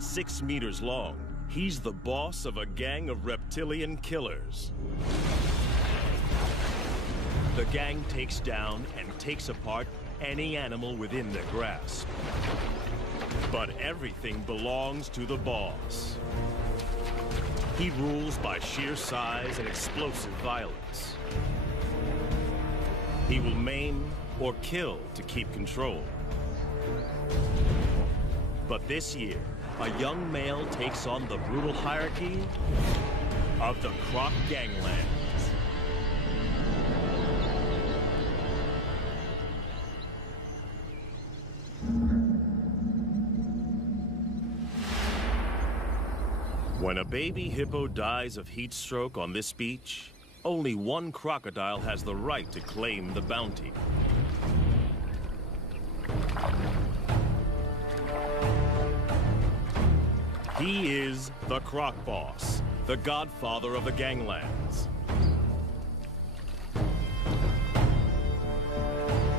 At 6 meters long, he's the boss of a gang of reptilian killers. The gang takes down and takes apart any animal within their grasp. But everything belongs to the boss. He rules by sheer size and explosive violence. He will maim or kill to keep control. But this year, a young male takes on the brutal hierarchy of the Croc Ganglands. When a baby hippo dies of heat stroke on this beach, only one crocodile has the right to claim the bounty. He is the Croc Boss, the godfather of the Ganglands.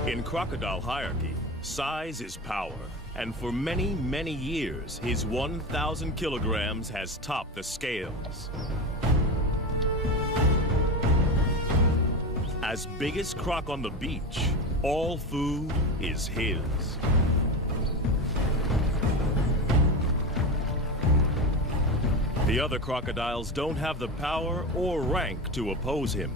In crocodile hierarchy, size is power. And for many, many years, his 1,000 kilograms has topped the scales. As biggest croc on the beach, all food is his. The other crocodiles don't have the power or rank to oppose him.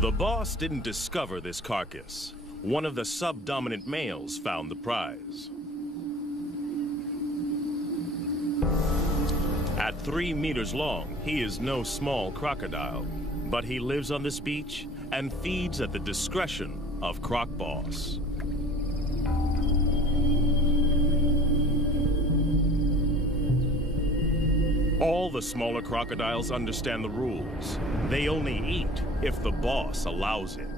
The boss didn't discover this carcass. One of the subdominant males found the prize. At 3 meters long, he is no small crocodile, but he lives on this beach and feeds at the discretion of Croc Boss. All the smaller crocodiles understand the rules. They only eat if the boss allows it.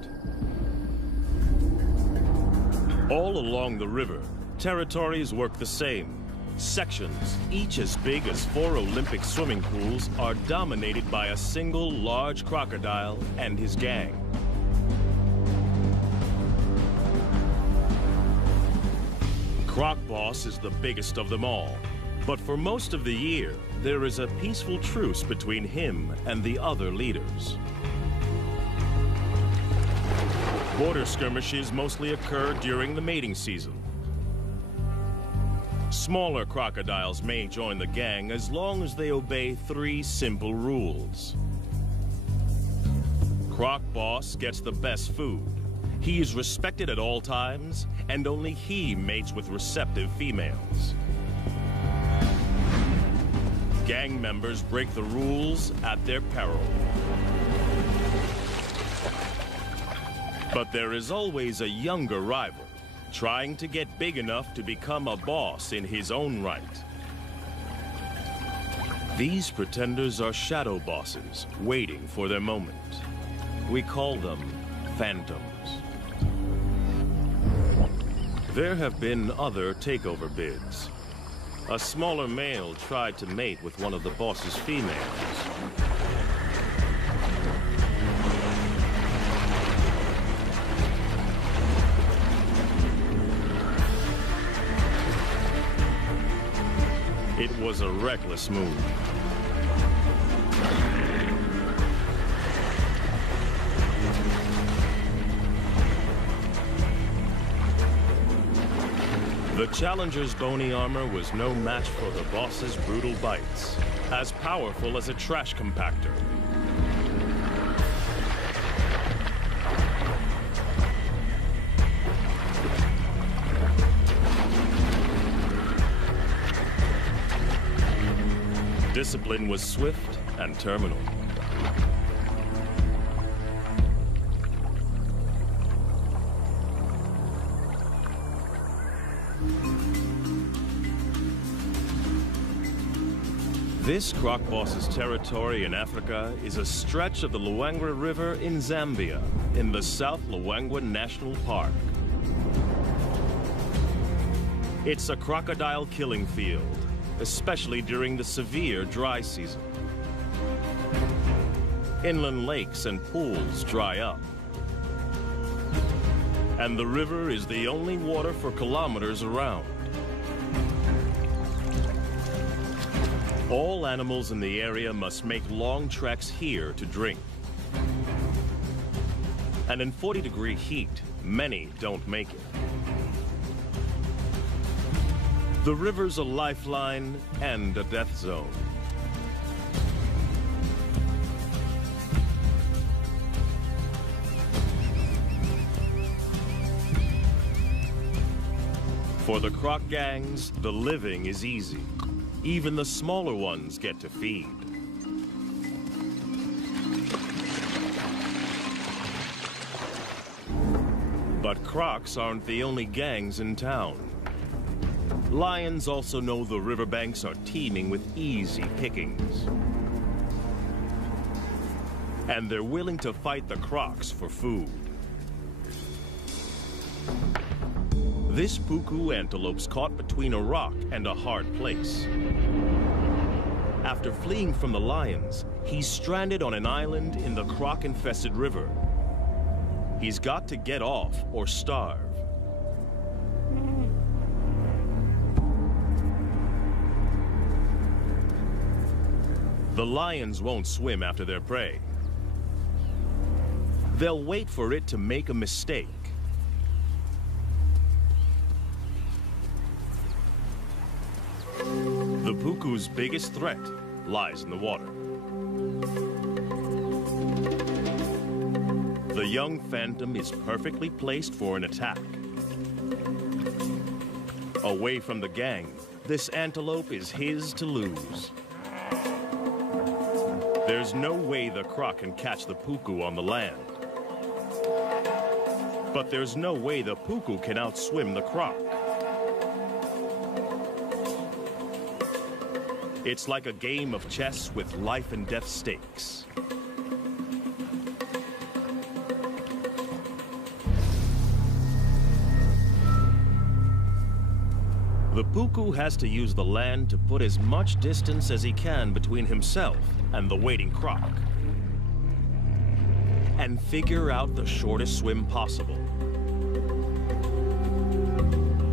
All along the river, territories work the same. Sections, each as big as 4 Olympic swimming pools, are dominated by a single large crocodile and his gang. Croc Boss is the biggest of them all. But for most of the year, there is a peaceful truce between him and the other leaders. Border skirmishes mostly occur during the mating season. Smaller crocodiles may join the gang as long as they obey 3 simple rules. Croc Boss gets the best food. He is respected at all times, and only he mates with receptive females. Gang members break the rules at their peril. But there is always a younger rival, trying to get big enough to become a boss in his own right. These pretenders are shadow bosses, waiting for their moment. We call them phantoms. There have been other takeover bids. A smaller male tried to mate with one of the boss's females. It was a reckless move. The challenger's bony armor was no match for the boss's brutal bites, as powerful as a trash compactor. Discipline was swift and terminal. This Croc Boss's territory in Africa is a stretch of the Luangwa River in Zambia, in the South Luangwa National Park. It's a crocodile killing field, especially during the severe dry season. Inland lakes and pools dry up, and the river is the only water for kilometers around. All animals in the area must make long treks here to drink. And in 40-degree heat, many don't make it. The river's a lifeline and a death zone. For the croc gangs, the living is easy. Even the smaller ones get to feed. But crocs aren't the only gangs in town. Lions also know the riverbanks are teeming with easy pickings. And they're willing to fight the crocs for food. This puku antelope's caught between a rock and a hard place. After fleeing from the lions, he's stranded on an island in the croc-infested river. He's got to get off or starve. The lions won't swim after their prey. They'll wait for it to make a mistake. The puku's biggest threat lies in the water. The young phantom is perfectly placed for an attack. Away from the gang, this antelope is his to lose. There's no way the croc can catch the puku on the land. But there's no way the puku can outswim the croc. It's like a game of chess with life and death stakes. The puku has to use the land to put as much distance as he can between himself and the waiting croc, and figure out the shortest swim possible.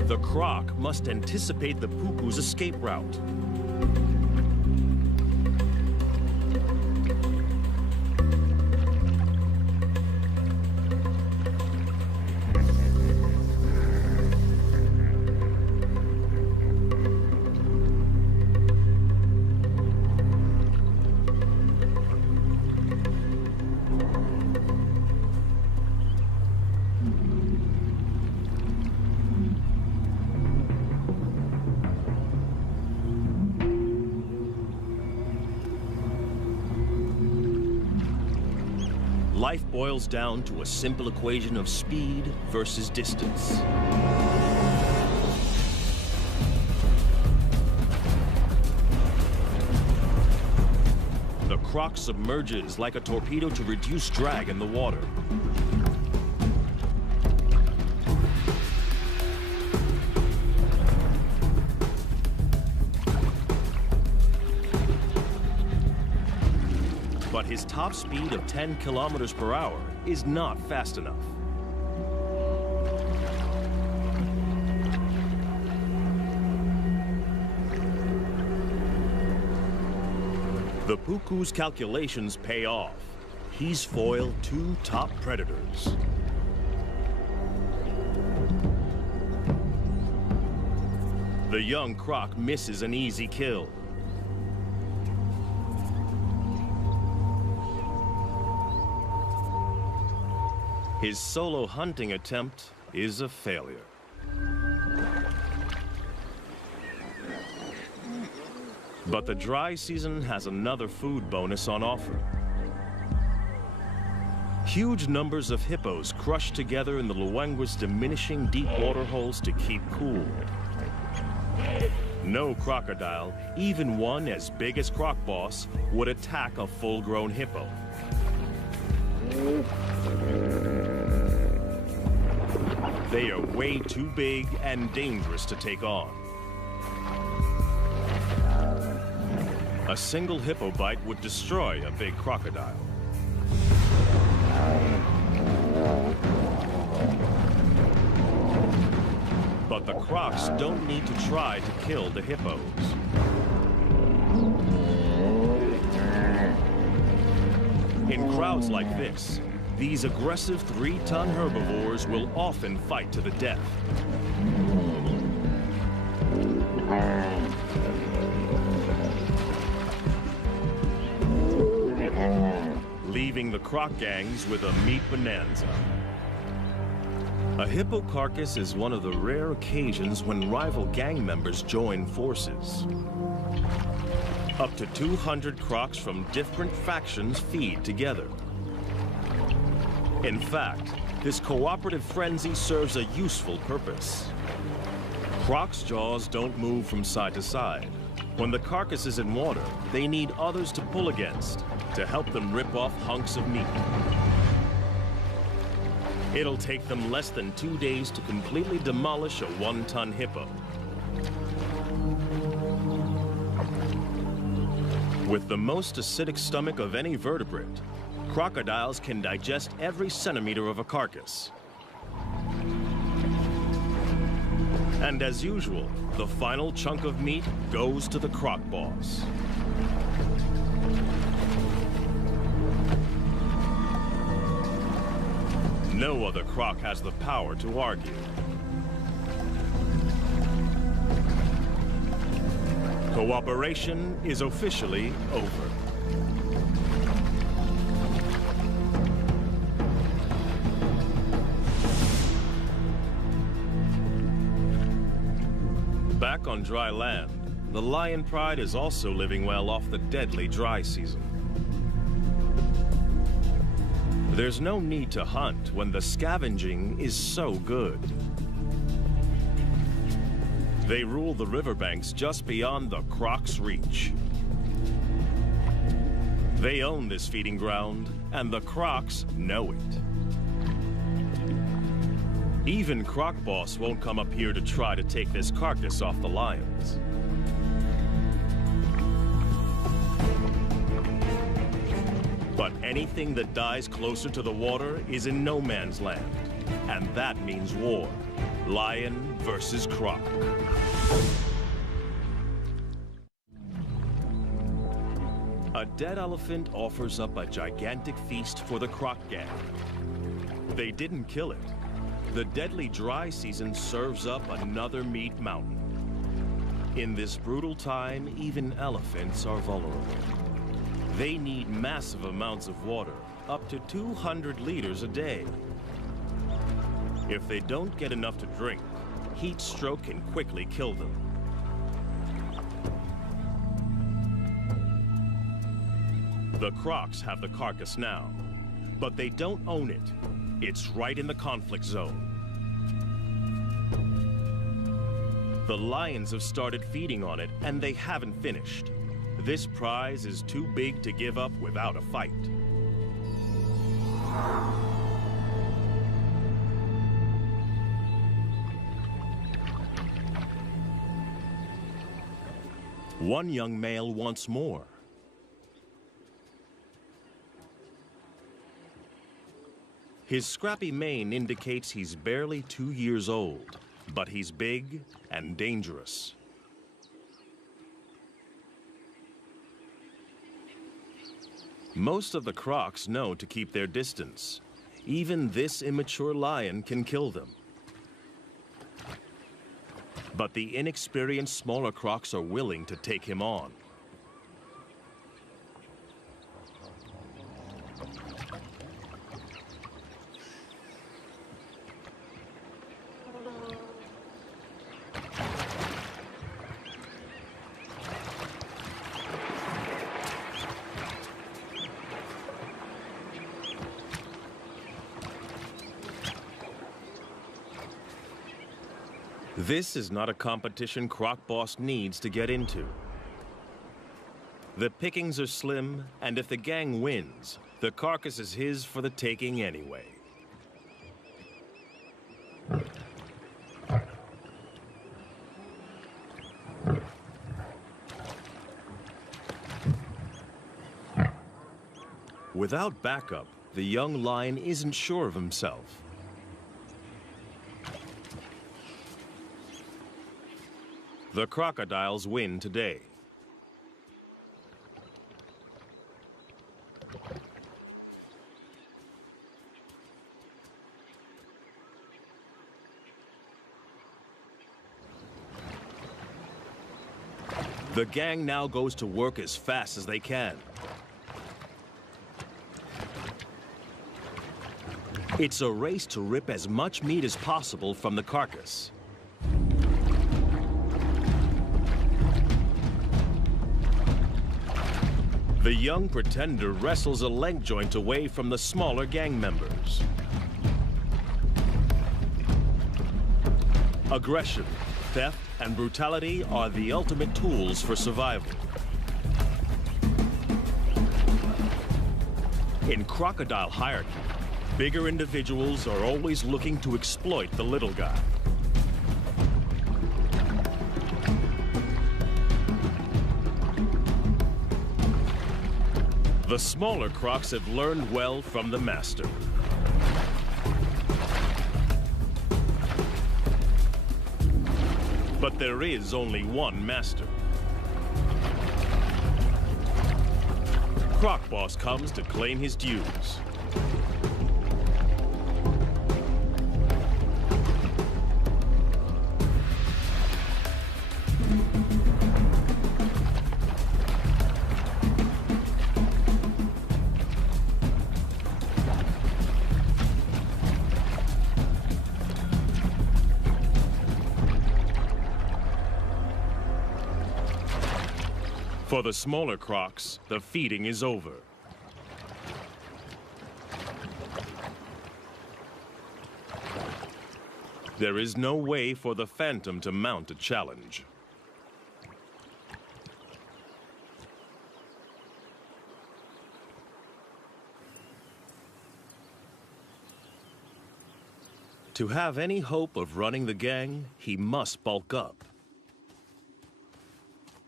The croc must anticipate the puku's escape route. Life boils down to a simple equation of speed versus distance. The croc submerges like a torpedo to reduce drag in the water. But his top speed of 10 kilometers per hour is not fast enough. The puku's calculations pay off. He's foiled two top predators. The young croc misses an easy kill. His solo hunting attempt is a failure. But the dry season has another food bonus on offer. Huge numbers of hippos crush together in the Luangwa's diminishing deep water holes to keep cool. No crocodile, even one as big as Croc Boss, would attack a full-grown hippo. They are way too big and dangerous to take on. A single hippo bite would destroy a big crocodile. But the crocs don't need to try to kill the hippos. In crowds like this, these aggressive 3-ton herbivores will often fight to the death. Leaving the croc gangs with a meat bonanza. A hippo carcass is one of the rare occasions when rival gang members join forces. Up to 200 crocs from different factions feed together. In fact, this cooperative frenzy serves a useful purpose. Crocs' jaws don't move from side to side. When the carcass is in water, they need others to pull against to help them rip off hunks of meat. It'll take them less than 2 days to completely demolish a 1-ton hippo. With the most acidic stomach of any vertebrate, crocodiles can digest every centimeter of a carcass. And as usual, the final chunk of meat goes to the croc boss. No other croc has the power to argue. Cooperation is officially over. Back on dry land, the lion pride is also living well off the deadly dry season. There's no need to hunt when the scavenging is so good. They rule the riverbanks just beyond the croc's reach. They own this feeding ground, and the crocs know it. Even Croc Boss won't come up here to try to take this carcass off the lions. But anything that dies closer to the water is in no man's land. And that means war. Lion versus croc. A dead elephant offers up a gigantic feast for the croc gang. They didn't kill it. The deadly dry season serves up another meat mountain. In this brutal time, even elephants are vulnerable. They need massive amounts of water, up to 200 liters a day. If they don't get enough to drink, heat stroke can quickly kill them. The crocs have the carcass now, but they don't own it. It's right in the conflict zone. The lions have started feeding on it, and they haven't finished. This prize is too big to give up without a fight. One young male wants more. His scrappy mane indicates he's barely 2 years old, but he's big and dangerous. Most of the crocs know to keep their distance. Even this immature lion can kill them. But the inexperienced smaller crocs are willing to take him on. This is not a competition Croc Boss needs to get into. The pickings are slim, and if the gang wins, the carcass is his for the taking anyway. Without backup, the young lion isn't sure of himself. The crocodiles win today. The gang now goes to work as fast as they can. It's a race to rip as much meat as possible from the carcass. The young pretender wrestles a leg joint away from the smaller gang members. Aggression, theft, and brutality are the ultimate tools for survival. In crocodile hierarchy, bigger individuals are always looking to exploit the little guy. The smaller crocs have learned well from the master. But there is only one master. Croc Boss comes to claim his dues. For the smaller crocs, the feeding is over. There is no way for the Phantom to mount a challenge. To have any hope of running the gang, he must bulk up.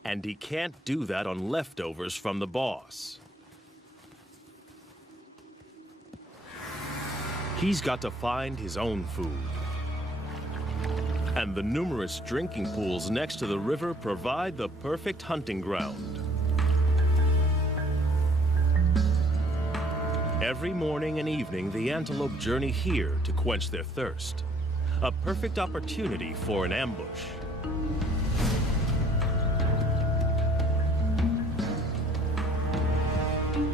And he can't do that on leftovers from the boss. He's got to find his own food. And the numerous drinking pools next to the river provide the perfect hunting ground. Every morning and evening, the antelope journey here to quench their thirst. A perfect opportunity for an ambush.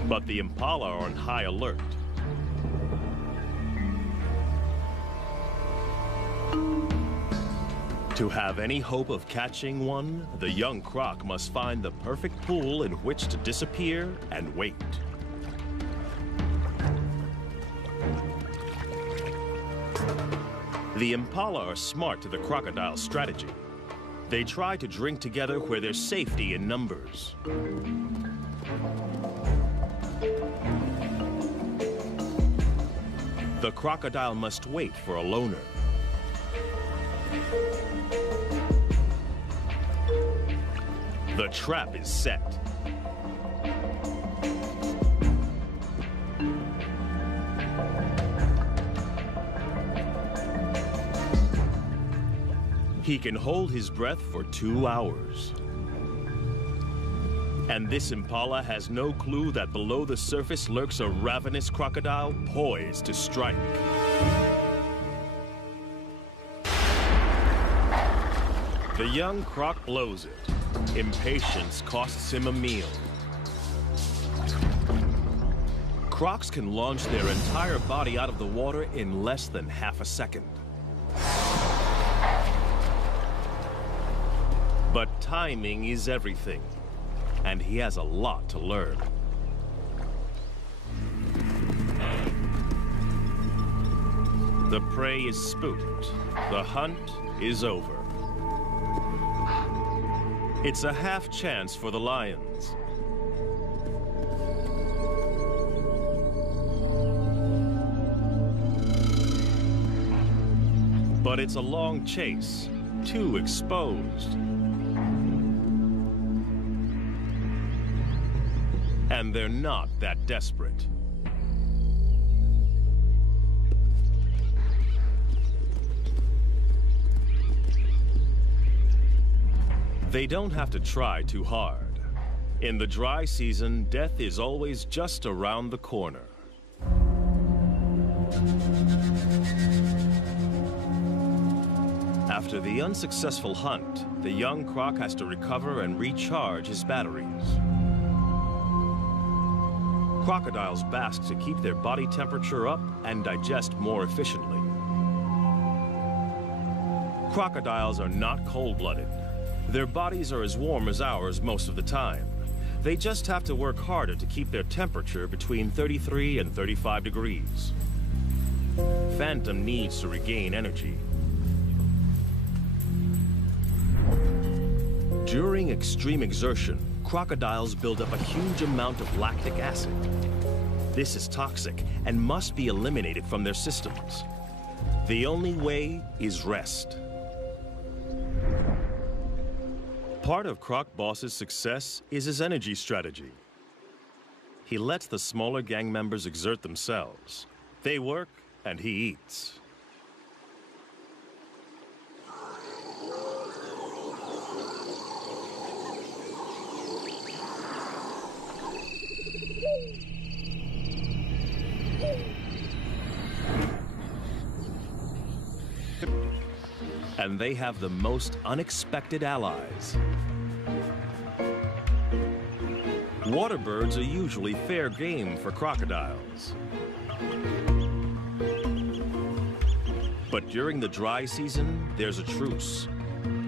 But the impala are on high alert. To have any hope of catching one, the young croc must find the perfect pool in which to disappear and wait. The impala are smart to the crocodile's strategy. They try to drink together where there's safety in numbers. The crocodile must wait for a loner. The trap is set. He can hold his breath for 2 hours. And this impala has no clue that below the surface lurks a ravenous crocodile poised to strike. The young croc blows it. Impatience costs him a meal. Crocs can launch their entire body out of the water in less than half a second. But timing is everything. And he has a lot to learn. The prey is spooked. The hunt is over. It's a half chance for the lions. But it's a long chase, too exposed. And they're not that desperate. They don't have to try too hard. In the dry season, death is always just around the corner. After the unsuccessful hunt, the young croc has to recover and recharge his batteries. Crocodiles bask to keep their body temperature up and digest more efficiently. Crocodiles are not cold-blooded. Their bodies are as warm as ours most of the time. They just have to work harder to keep their temperature between 33 and 35 degrees. Phantom needs to regain energy. During extreme exertion, crocodiles build up a huge amount of lactic acid. This is toxic and must be eliminated from their systems. The only way is rest. Part of Croc Boss's success is his energy strategy. He lets the smaller gang members exert themselves. They work and he eats. And they have the most unexpected allies. Water birds are usually fair game for crocodiles. But during the dry season, there's a truce.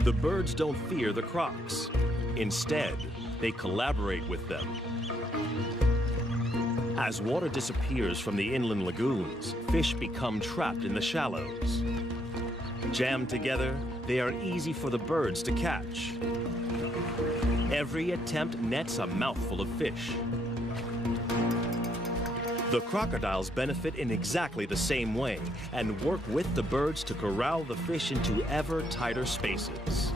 The birds don't fear the crocs. Instead, they collaborate with them. As water disappears from the inland lagoons, fish become trapped in the shallows. Jammed together, they are easy for the birds to catch. Every attempt nets a mouthful of fish. The crocodiles benefit in exactly the same way and work with the birds to corral the fish into ever tighter spaces.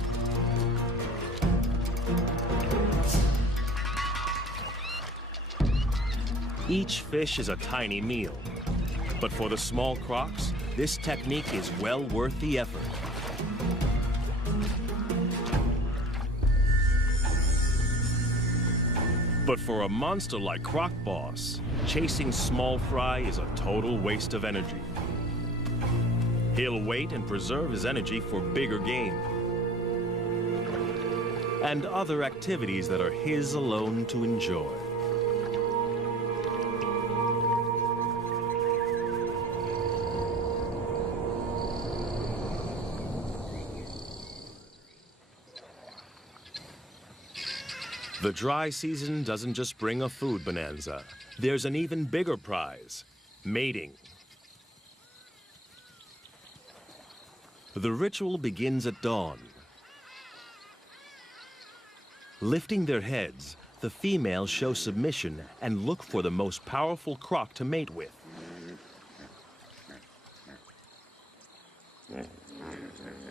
Each fish is a tiny meal, but for the small crocs, this technique is well worth the effort. But for a monster like Croc Boss, chasing small fry is a total waste of energy. He'll wait and preserve his energy for bigger game and other activities that are his alone to enjoy. The dry season doesn't just bring a food bonanza. There's an even bigger prize, mating. The ritual begins at dawn. Lifting their heads, the females show submission and look for the most powerful croc to mate with.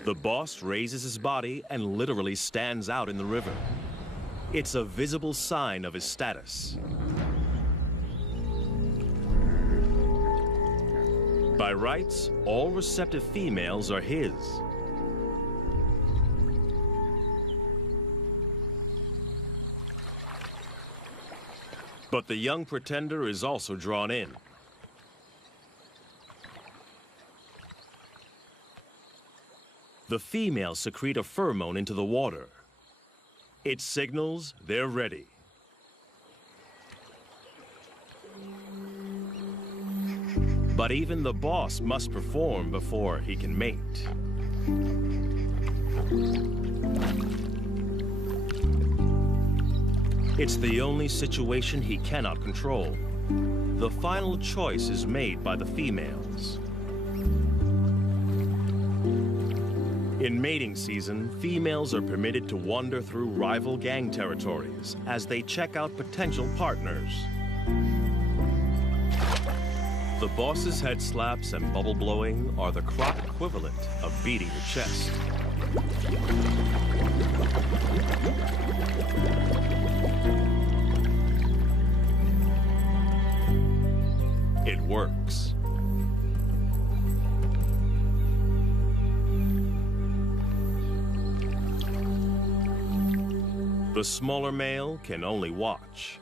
The boss raises his body and literally stands out in the river. It's a visible sign of his status. By rights, all receptive females are his. But the young pretender is also drawn in. The females secrete a pheromone into the water. It signals they're ready. But even the boss must perform before he can mate. It's the only situation he cannot control. The final choice is made by the females. In mating season, females are permitted to wander through rival gang territories as they check out potential partners. The boss's head slaps and bubble blowing are the croc equivalent of beating your chest. It works. The smaller male can only watch.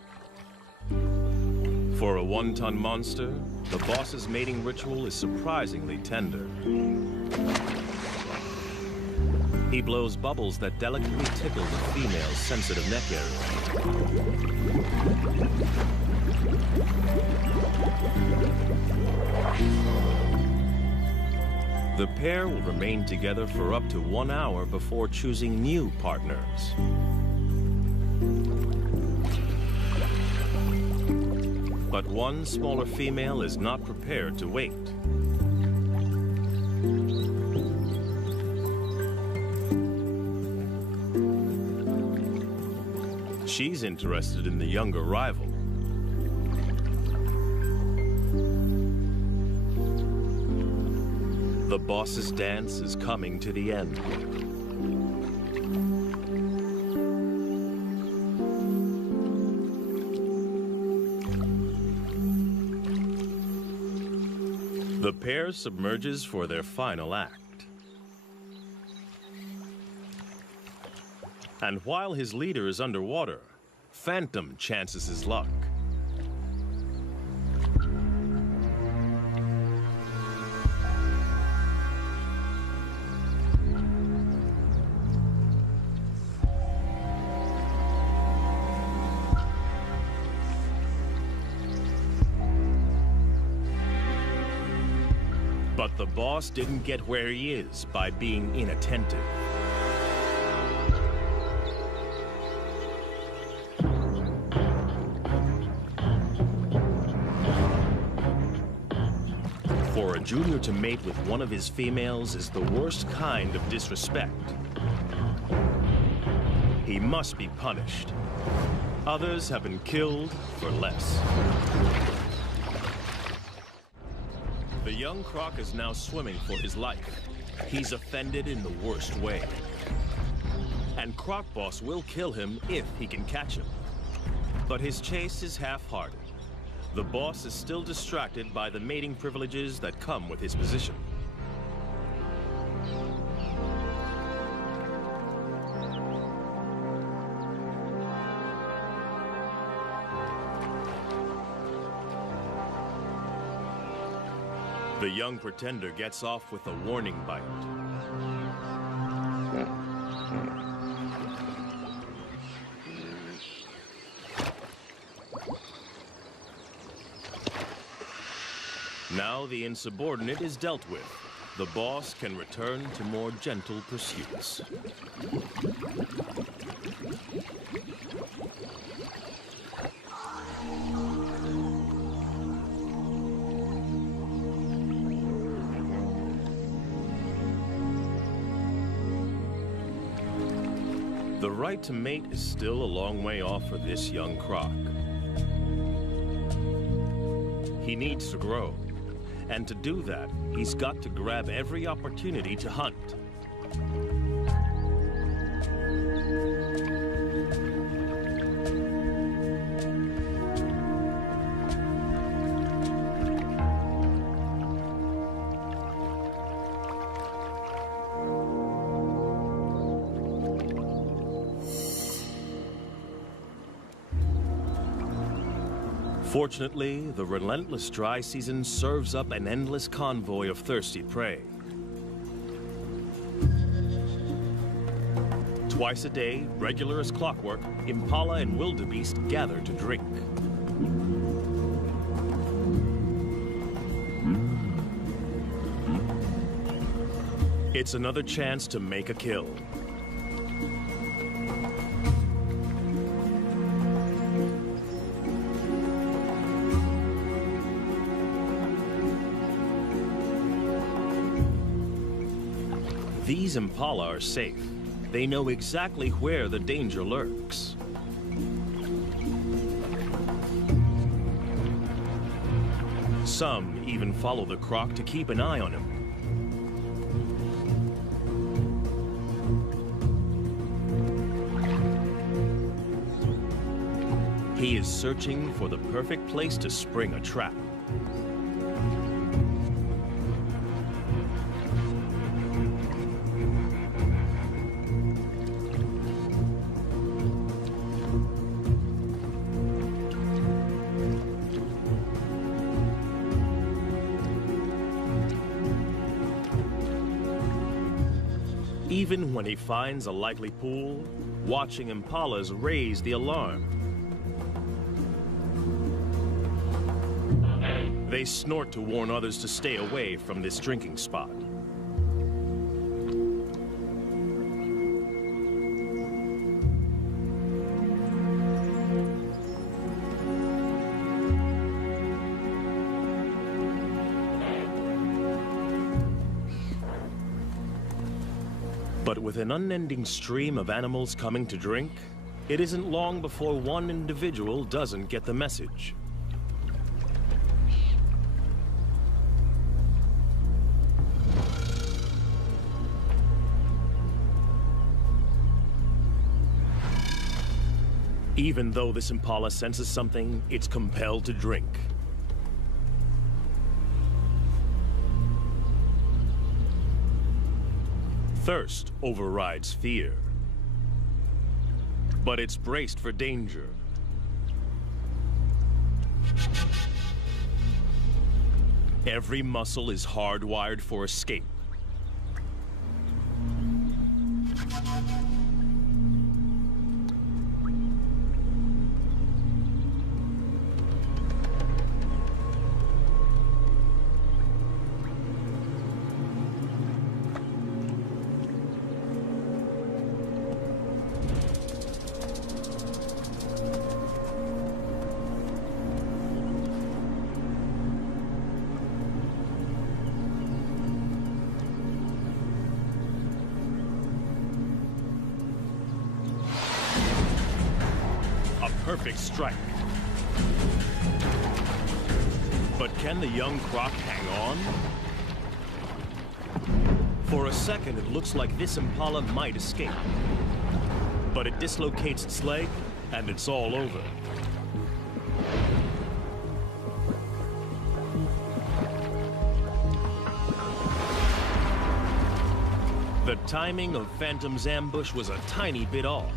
For a one-ton monster, the boss's mating ritual is surprisingly tender. He blows bubbles that delicately tickle the female's sensitive neck area. The pair will remain together for up to 1 hour before choosing new partners. But one smaller female is not prepared to wait. She's interested in the younger rival. The boss's dance is coming to the end. The pair submerges for their final act. And while his leader is underwater, Phantom chances his luck. But the boss didn't get where he is by being inattentive. For a junior to mate with one of his females is the worst kind of disrespect. He must be punished. Others have been killed for less. The young croc is now swimming for his life. He's offended in the worst way. And Croc Boss will kill him if he can catch him. But his chase is half-hearted. The boss is still distracted by the mating privileges that come with his position. The young pretender gets off with a warning bite. Now the insubordinate is dealt with. The boss can return to more gentle pursuits. The right to mate is still a long way off for this young croc. He needs to grow. And to do that, he's got to grab every opportunity to hunt. Fortunately, the relentless dry season serves up an endless convoy of thirsty prey. Twice a day, regular as clockwork, impala and wildebeest gather to drink. It's another chance to make a kill. These impala are safe. They know exactly where the danger lurks. Some even follow the croc to keep an eye on him. He is searching for the perfect place to spring a trap. Even when he finds a likely pool, watching impalas raise the alarm. They snort to warn others to stay away from this drinking spot. But with an unending stream of animals coming to drink, it isn't long before one individual doesn't get the message. Even though this impala senses something, it's compelled to drink. Thirst overrides fear. But it's braced for danger. Every muscle is hardwired for escape. Perfect strike. But can the young croc hang on? For a second, it looks like this impala might escape. But it dislocates its leg, and it's all over. The timing of Phantom's ambush was a tiny bit off.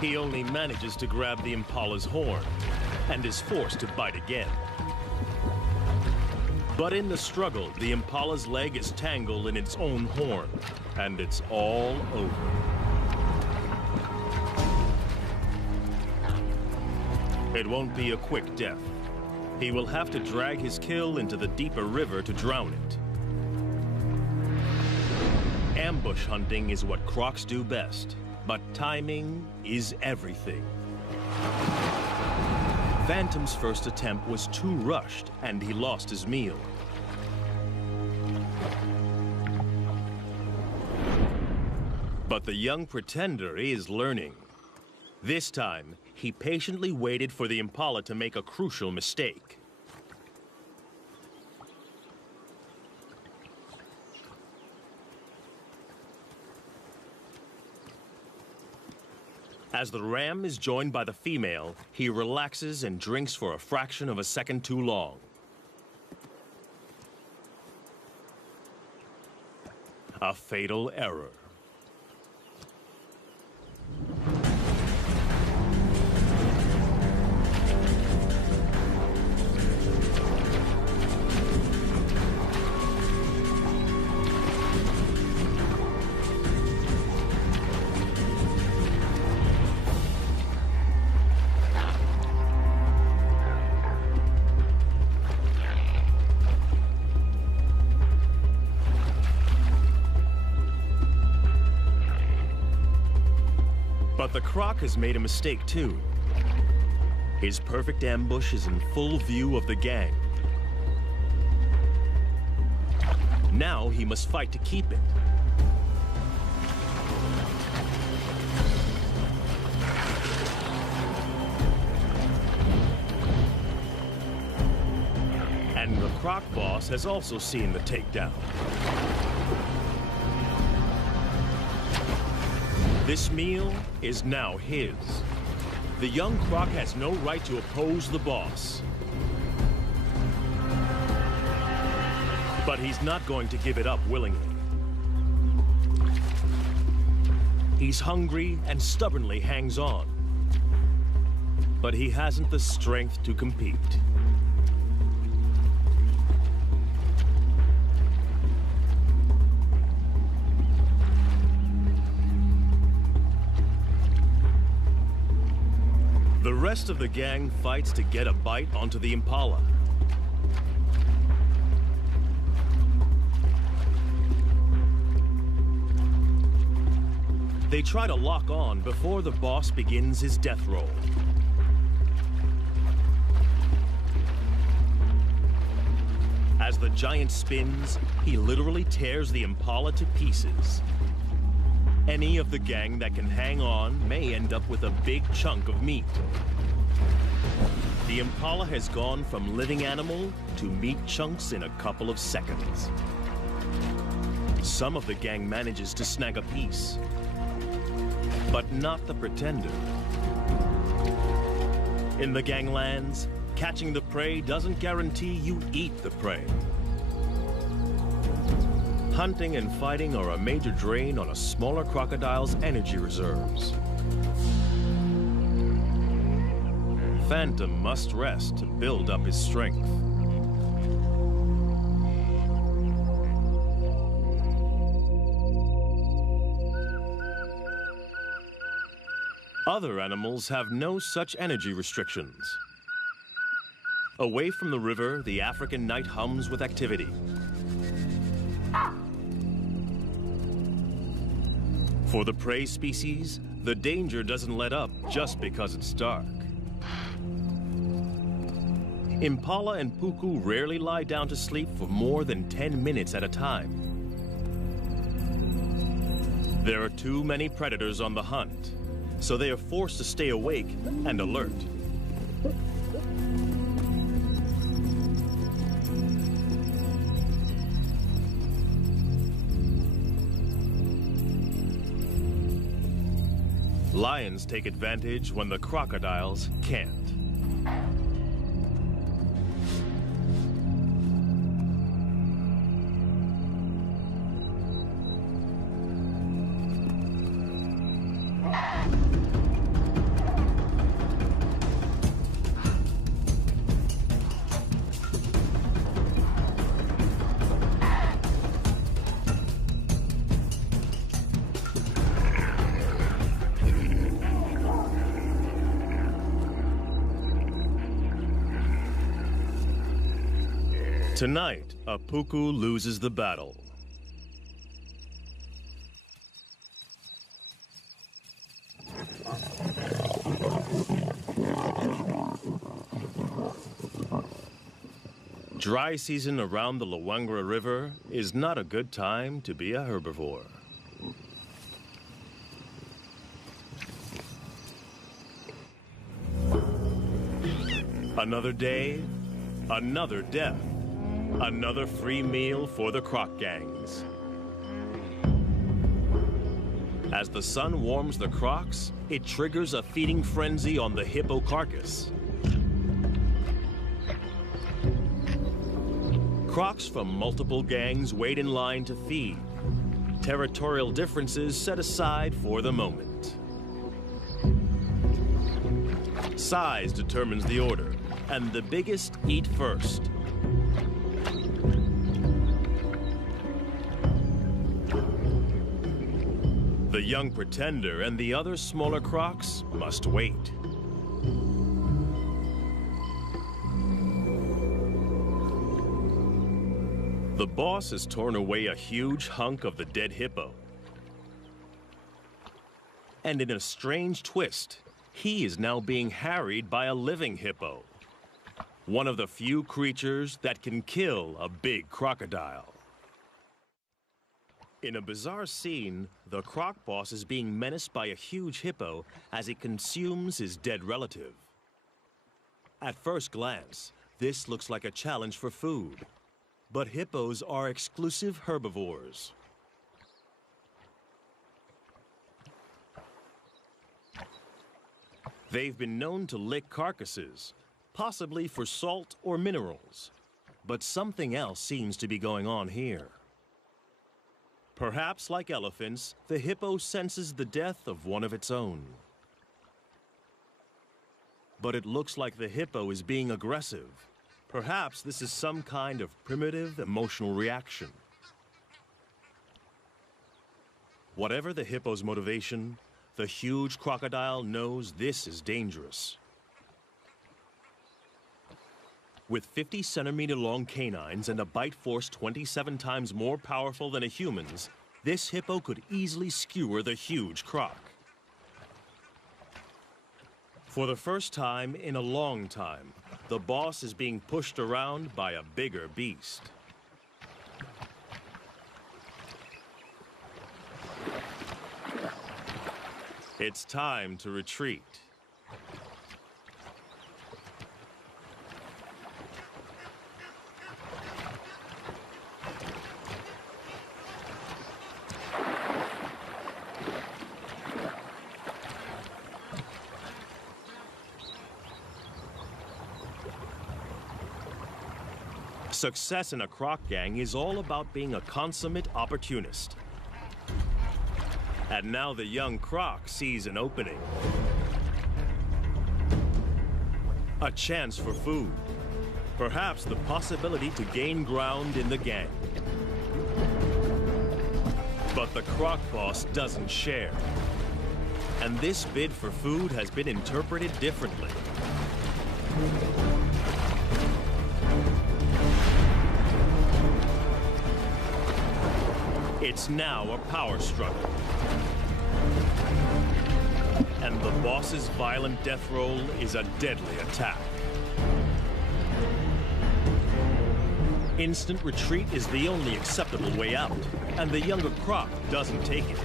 He only manages to grab the impala's horn and is forced to bite again. But in the struggle, the impala's leg is tangled in its own horn, and it's all over. It won't be a quick death. He will have to drag his kill into the deeper river to drown it. Ambush hunting is what crocs do best. But timing is everything. Phantom's first attempt was too rushed, and he lost his meal. But the young pretender is learning. This time, he patiently waited for the impala to make a crucial mistake. As the ram is joined by the female, he relaxes and drinks for a fraction of a second too long. A fatal error. But the croc has made a mistake too. His perfect ambush is in full view of the gang. Now he must fight to keep it. And the croc boss has also seen the takedown. This meal is now his. The young croc has no right to oppose the boss. But he's not going to give it up willingly. He's hungry and stubbornly hangs on. But he hasn't the strength to compete. rest of the gang fights to get a bite onto the impala. They try to lock on before the boss begins his death roll. As the giant spins, he literally tears the impala to pieces. Any of the gang that can hang on may end up with a big chunk of meat. The impala has gone from living animal to meat chunks in a couple of seconds. Some of the gang manages to snag a piece, but not the pretender. In the Ganglands, catching the prey doesn't guarantee you eat the prey. Hunting and fighting are a major drain on a smaller crocodile's energy reserves. Phantom must rest to build up his strength. Other animals have no such energy restrictions. Away from the river, the African night hums with activity. For the prey species, the danger doesn't let up just because it's dark. Impala and puku rarely lie down to sleep for more than 10 minutes at a time. There are too many predators on the hunt, so they are forced to stay awake and alert. Lions take advantage when the crocodiles can't. Tonight, a puku loses the battle. Dry season around the Luangwa River is not a good time to be a herbivore. Another day, another death. Another free meal for the croc gangs. As the sun warms the crocs, it triggers a feeding frenzy on the hippo carcass. Crocs from multiple gangs wait in line to feed. Territorial differences set aside for the moment. Size determines the order, and the biggest eat first. The young pretender and the other smaller crocs must wait. The boss has torn away a huge hunk of the dead hippo. And in a strange twist, he is now being harried by a living hippo. One of the few creatures that can kill a big crocodile. In a bizarre scene, the croc boss is being menaced by a huge hippo as it consumes his dead relative. At first glance, this looks like a challenge for food. But hippos are exclusive herbivores. They've been known to lick carcasses, possibly for salt or minerals. But something else seems to be going on here. Perhaps like elephants, the hippo senses the death of one of its own. But it looks like the hippo is being aggressive. Perhaps this is some kind of primitive emotional reaction. Whatever the hippo's motivation, the huge crocodile knows this is dangerous. With 50-centimeter-long canines and a bite force 27 times more powerful than a human's, this hippo could easily skewer the huge croc. For the first time in a long time, the boss is being pushed around by a bigger beast. It's time to retreat. Success in a croc gang is all about being a consummate opportunist. And now the young croc sees an opening. A chance for food. Perhaps the possibility to gain ground in the gang. But the croc boss doesn't share. And this bid for food has been interpreted differently. It's now a power struggle. And the boss's violent death roll is a deadly attack. Instant retreat is the only acceptable way out, and the younger croc doesn't take it.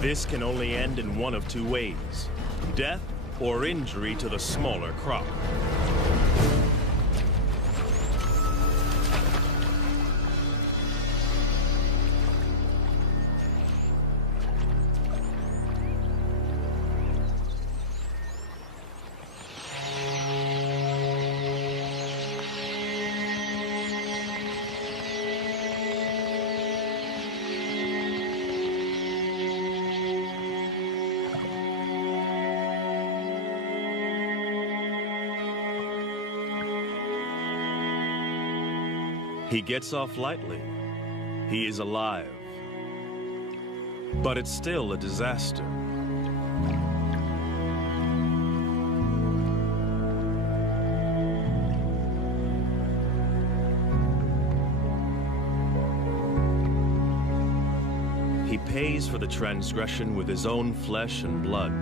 This can only end in one of two ways: death or injury to the smaller croc. He gets off lightly. He is alive. But it's still a disaster. He pays for the transgression with his own flesh and blood.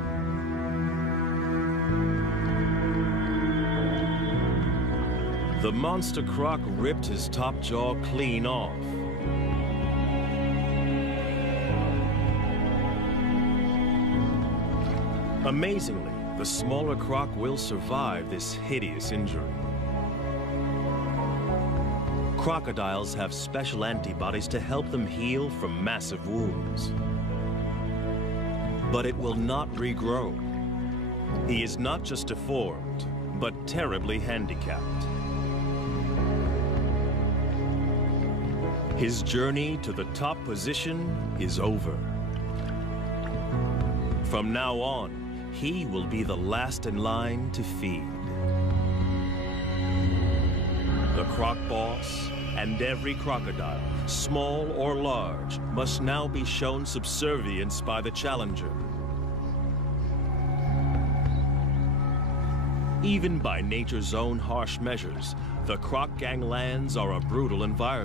The monster croc ripped his top jaw clean off. Amazingly, the smaller croc will survive this hideous injury. Crocodiles have special antibodies to help them heal from massive wounds. But it will not regrow. He is not just deformed, but terribly handicapped. His journey to the top position is over. From now on, he will be the last in line to feed. The croc boss and every crocodile, small or large, must now be shown subservience by the challenger. Even by nature's own harsh measures, the croc ganglands are a brutal environment.